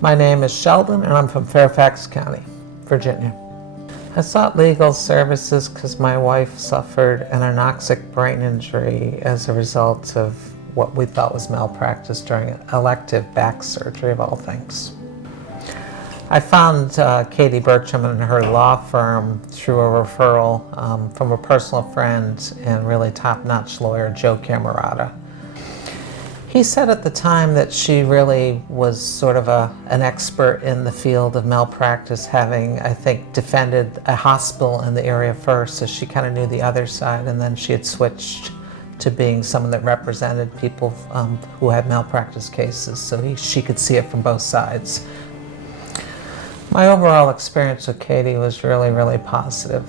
My name is Sheldon and I'm from Fairfax County, Virginia. I sought legal services because my wife suffered an anoxic brain injury as a result of what we thought was malpractice during elective back surgery of all things. I found Katie Bertram and her law firm through a referral from a personal friend and really top-notch lawyer, Joe Camerata. He said at the time that she really was sort of an expert in the field of malpractice, having, I think, defended a hospital in the area first, so she kind of knew the other side, and then she had switched to being someone that represented people who had malpractice cases, so she could see it from both sides. My overall experience with Katie was really, really positive.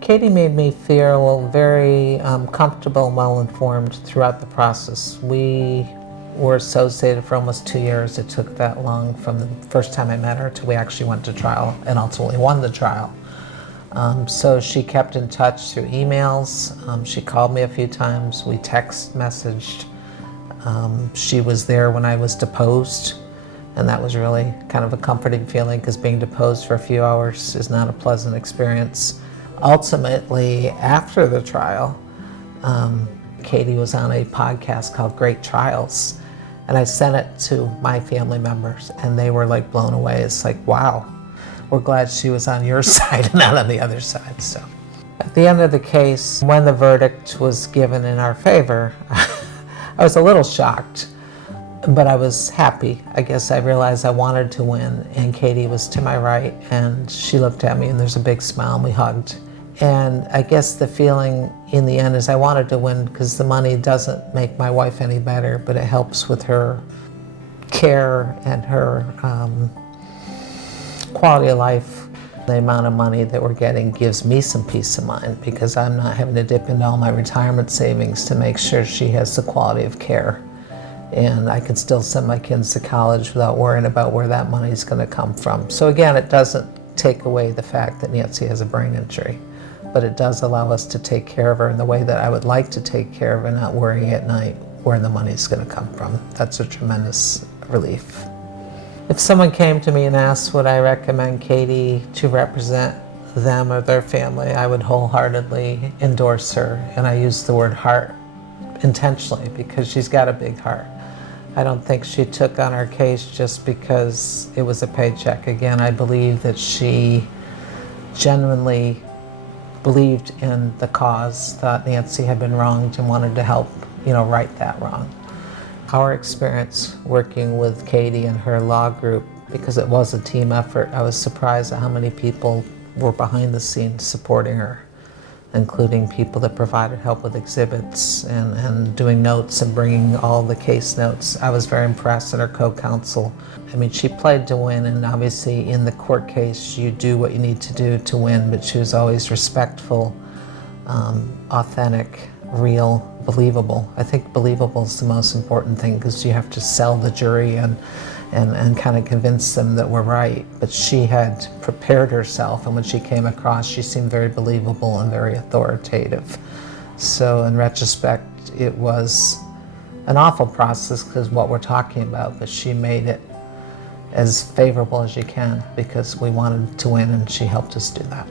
Katie made me feel very comfortable and well-informed throughout the process. We were associated for almost 2 years. It took that long from the first time I met her till we actually went to trial and ultimately won the trial. So she kept in touch through emails. She called me a few times. We text messaged. She was there when I was deposed, and that was really kind of a comforting feeling because being deposed for a few hours is not a pleasant experience. Ultimately, after the trial, Katie was on a podcast called Great Trials, and I sent it to my family members, and they were like blown away. It's like, wow, we're glad she was on your side and not on the other side. So, at the end of the case, when the verdict was given in our favor, I was a little shocked, but I was happy. I guess I realized I wanted to win, and Katie was to my right, and she looked at me, and there's a big smile, and we hugged. And I guess the feeling in the end is I wanted to win because the money doesn't make my wife any better, but it helps with her care and her quality of life. The amount of money that we're getting gives me some peace of mind because I'm not having to dip into all my retirement savings to make sure she has the quality of care. And I can still send my kids to college without worrying about where that money is going to come from. So again, it doesn't take away the fact that Nancy has a brain injury, but it does allow us to take care of her in the way that I would like to take care of her, not worrying at night where the money is going to come from. That's a tremendous relief. If someone came to me and asked would I recommend Katie to represent them or their family, I would wholeheartedly endorse her, and I use the word heart intentionally because she's got a big heart. I don't think she took on our case just because it was a paycheck. Again, I believe that she genuinely believed in the cause, thought Nancy had been wronged and wanted to help, right that wrong. Our experience working with Katie and her law group, because it was a team effort, I was surprised at how many people were behind the scenes supporting her, including people that provided help with exhibits and doing notes and bringing all the case notes. I was very impressed, and her co-counsel. I mean, she played to win, and obviously in the court case, you do what you need to do to win, but she was always respectful, authentic, real, believable. I think believable is the most important thing because you have to sell the jury and kind of convince them that we're right. But she had prepared herself, and when she came across, she seemed very believable and very authoritative. So in retrospect, it was an awful process because what we're talking about, but she made it as favorable as you can because we wanted to win, and she helped us do that.